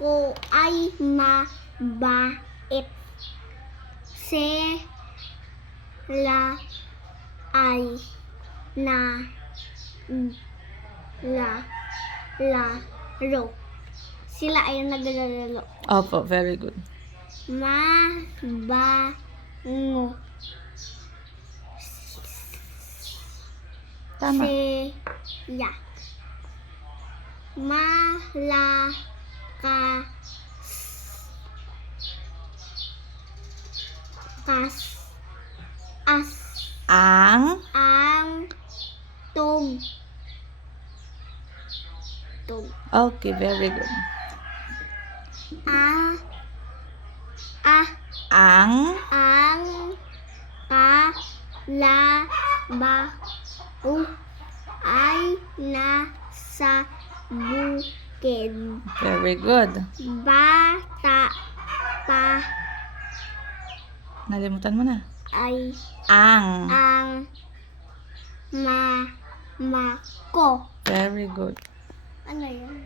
ko ay mabait. Sila ay naglalaro. Sila ay naglalaro. Opo, very good. Mabango. Tama. Siya. Ang Ang tug. okay, very good. Ang Kalabaw ay nasa bukid. very good. Bata pa Nalimutan mo na. ay Ang ang mama ko. very good. Ano yun?